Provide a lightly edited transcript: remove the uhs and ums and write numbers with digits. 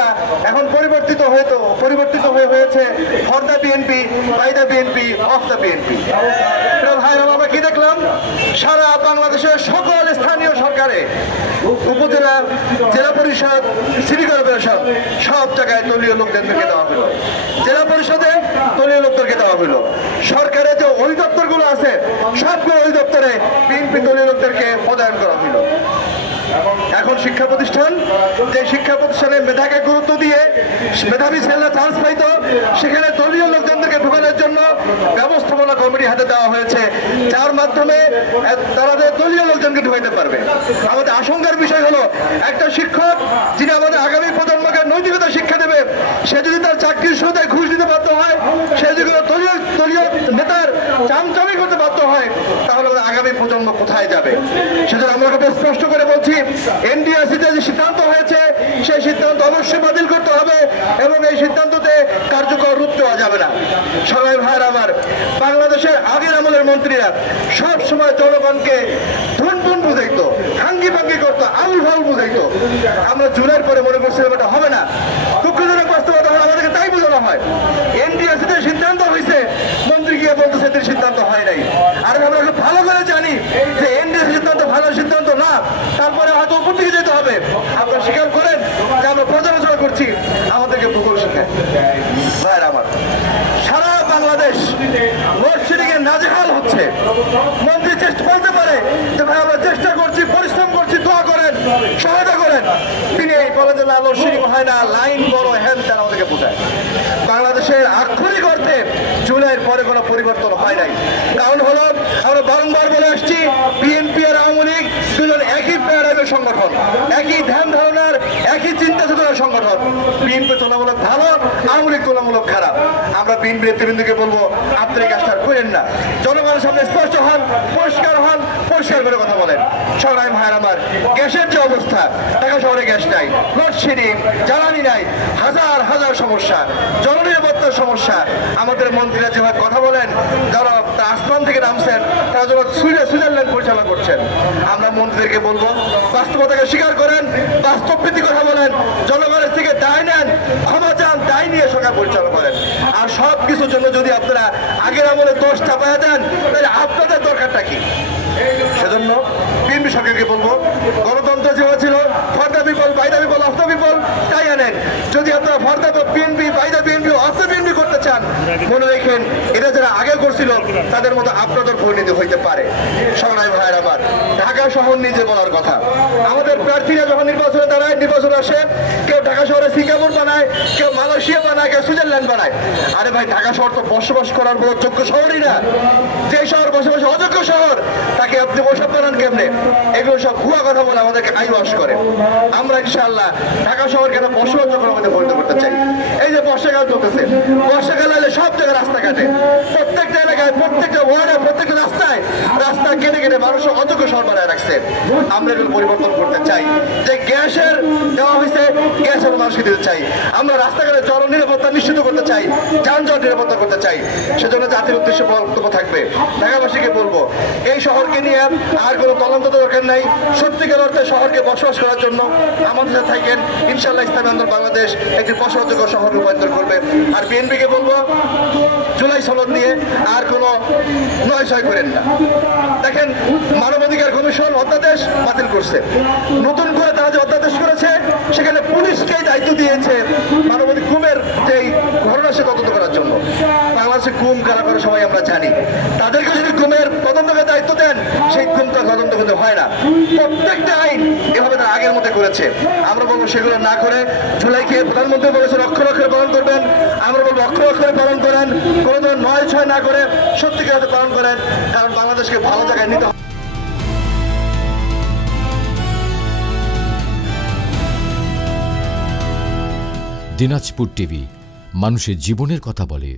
না, এখন পরিবর্তিত হয়েছে for the BNP, by the BNP, of the BNP. ভাই আমরা কি দেখলাম, সারা বাংলাদেশের সকল স্থানীয় সরকারে, উপজেলা, জেলা পরিষদ, সিটি কর্পোরেশন সব জায়গায় দলীয় লোকদেরকে দেওয়া হলো। জেলা পরিষদে দলীয় লোকদেরকে দেওয়া হলো। সরকারের যে অধিদপ্তরগুলো আছে সবগুলো অধিদপ্তরে বিএনপি দলীয় লোকদেরকে পদায়ন করা হলো। এখন শিক্ষা প্রতিষ্ঠান, যে শিক্ষা প্রতিষ্ঠানে মেধাকে গুরুত্ব দিয়ে মেধাবী ছেলেরা চান্স পাইতো, সেখানে দলীয় লোকজনদেরকে ঢোকানোর জন্য ব্যবস্থাপনা কমিটি হাতে দেওয়া হয়েছে, যার মাধ্যমে তাদের দলীয় লোকজনকে ঢুকাইতে পারবে। আমাদের আশঙ্কার বিষয় হলো, একটা শিক্ষক যিনি আমাদের আগামী প্রজন্মকে নৈতিকতা শিক্ষা দেবে, সে যদি তার চাকরির শুরুতে ঘুষ দিতে বাধ্য হয়, সে যদি দলীয় নেতার চামচামি করতে বাধ্য হয়, তাহলে আগামী প্রজন্ম কোথায় যাবে? সেজন্য আমরা স্পষ্ট করে বলছি, এনডিআরসিতে যে সিদ্ধান্ত হয়েছে সেই সিদ্ধান্ত অবশ্যই বাতিল করতে হবে এবং এই সিদ্ধান্ততে কার্যকর রূপ দেওয়া যাবে না। সবাই ভাইয়ের আমার, বাংলাদেশের আগের আমলের মন্ত্রীরা সব সময় জনগণকে ধুনপুন বুঝাইতো, হাঙ্গি ভাঙ্গি করতো, আউল ফাউল বুঝাইতো। আমরা জুনের পরে মনে করছিলাম এটা হবে না। দুঃখজনক বাস্তবতা হলো আমাদেরকে তাই বোঝানো হয়। এনডিআরসিতে সিদ্ধান্ত হয়েছে, মন্ত্রী গিয়ে বলতেছে এদের সিদ্ধান্ত হয় নাই। আর আমরা ভালো করে জানি যে এনডিআরসি সিদ্ধান্ত ভালো সিদ্ধান্ত না, তারপরে হয়তো উপর দিকে যেতে হবে। আপনারা স্বীকার করেন যে আমরা পর্যালোচনা করছি, আমাদেরকে ভূগোল শেখায়। ভাইয়ের আমার, সারা বাংলাদেশ লোডশেডিং এ নাজেহাল হচ্ছে। মন্ত্রী চেষ্টা করতে পারে যে ভাই আমরা চেষ্টা করছি, পরিশ্রম করছি, দোয়া করেন, সহায়তা করেন। তিনি এই বলেন যে না, লোডশেডিং হয় না, লাইন বড়, হ্যান ত্যান আমাদেরকে বোঝায়। বাংলাদেশের আক্ষরিক অর্থে জুলাইয়ের পরে কোনো পরিবর্তন হয় নাই। কারণ হলো, আমরা বারংবার বলে আসছি, বিএনপি আর আওয়ামী লীগ দুজন একই প্যারাডাইমের সংগঠন, একই ধ্যান ধারণার, একই চিন্তা চেতনার সংগঠন। বিএনপি তুলনামূলক ভালো, আওয়ামী লীগ তুলনামূলক খারাপ। আমরা বিএনপি নেতৃবৃন্দকে বলবো, আপনারা এই কাজটা করেন না। জনগণের সামনে স্পষ্ট হন, পরিষ্কার হন, পরিষ্কার করে কথা বলেন। সরাই ভাইয়ের আমার, গ্যাসের যে অবস্থা, ঢাকা শহরে গ্যাস নাই, লোডশেডিং, জ্বালানি নাই, হাজার হাজার সমস্যা, জননিরাপত্তার সমস্যা। আমাদের মন্ত্রীরা যেভাবে কথা বলেন, যারা আসমান থেকে নামছেন, তারা যেন সুইজারল্যান্ড পরিচালনা করছেন। আমরা মন্ত্রীদেরকে বলবো, বাস্তবতাকে স্বীকার করেন, বাস্তবভিত্তিক কথা বলেন, জনগণের থেকে দায় নেন, ক্ষমা চান, দায় নিয়ে সরকার পরিচালনা করেন। আর সব কিছুর জন্য যদি আপনারা আগের আমলে দোষ চাপাইয়া দেন, তাহলে আপনাদের দরকারটা কি? সেজন্য বিএনপি সরকারকে বলবো, গণতন্ত্র যেভাবে ছিল, for the people, by the people, of the people, তাই আনেন। যদি আপনারা for the BNP, by the BNP, of the BNP করতে চান, মনে রাখেন এটা যারা আগে করছিল তাদের মতো আপনাদের পরিণতি হইতে পারে। সবাই ভাইয়ের আমার, ঢাকা শহর নিজে বলার কথা। আমাদের প্রার্থীরা যখন নির্বাচনে দাঁড়ায়, নির্বাচন আসে, কেউ ঢাকা শহরে সিঙ্গাপুর বানায়, কেউ মালয়েশিয়া বানায়, কেউ সুইজারল্যান্ড বানায়। আরে ভাই, ঢাকা শহর তো বসবাস করার মতো যোগ্য শহরই না। যে শহর বসবাস অযোগ্য শহর, তাকে আপনি বসবাস করান কেমনে? এগুলো সব ভুয়া কথা বলে আমাদেরকে আইওয়াশ করে। আমরা ইনশাআল্লাহ ঢাকা শহরকে একটা বসবাসযোগ্যের মধ্যে পরিণত করতে চাই। এই যে বর্ষাকাল চলতেছে, বর্ষাকাল এলে সব জায়গায় রাস্তাঘাটে, প্রত্যেকটা এলাকায়, প্রত্যেকটা ওয়ার্ডে, প্রত্যেকটা রাস্তা কেটে কেটে মানুষ অযোগ্য শহর বানায় রাখছে। আমরা এগুলো পরিবর্তন করতে চাই। যে গ্যাসের দেওয়া হয়েছে, গ্যাসের মানুষকে দিতে চাই। আমরা রাস্তাঘাটে জননিরাপত্তা নিশ্চিত করতে চাই, যানজট নিরাপত্তা করতে চাই। সেজন্য জাতির উদ্দেশ্যে বক্তব্য থাকবে। ঢাকাবাসীকে বলবো, এই শহরকে নিয়ে আর কোনো তদন্ত দরকার নাই। সত্যিকার অর্থে শহরকে বসবাস করার জন্য আমাদের সাথে থাকেন। ইনশাআল্লাহ ইসলামী আন্দোলন বাংলাদেশ একটি বসবাসযোগ্য শহর রূপান্তর করবে। আর বিএনপিকে বলবো, জুলাই সনদ নিয়ে আর কোনো নয় ছয় করেন না। দেখেন, মানবাধিকার কমিশন অধ্যাদেশ বাতিল করছে। নতুন করে তারা যে অধ্যাদেশ করেছে, সেখানে পুলিশকেই দায়িত্ব দিয়েছে মানবাধিক গুমের যেই ঘটনা সে তদন্ত করার জন্য। বাংলাদেশে গুম কারা করে সবাই আমরা জানি। তাদেরকে যদি গুমের তদন্তকে দায়িত্ব দেন, সেই গুমটা তদন্ত করতে হয় না। প্রত্যেকটা আইন এভাবে তারা আগের মধ্যে করেছে। আমরা বলবো সেগুলো না করে, জুলাইকে প্রধানমন্ত্রী বলেছেন অক্ষর অক্ষরে পালন করবেন। আমরা বলবো অক্ষর অক্ষরে পালন করেন, কোনো ধরনের নয় ছয় না করে সত্যিকার পালন করেন। কারণ বাংলাদেশকে ভালো জায়গায় নিতে হবে। দিনাজপুর টিভি, মানুষের জীবনের কথা বলে।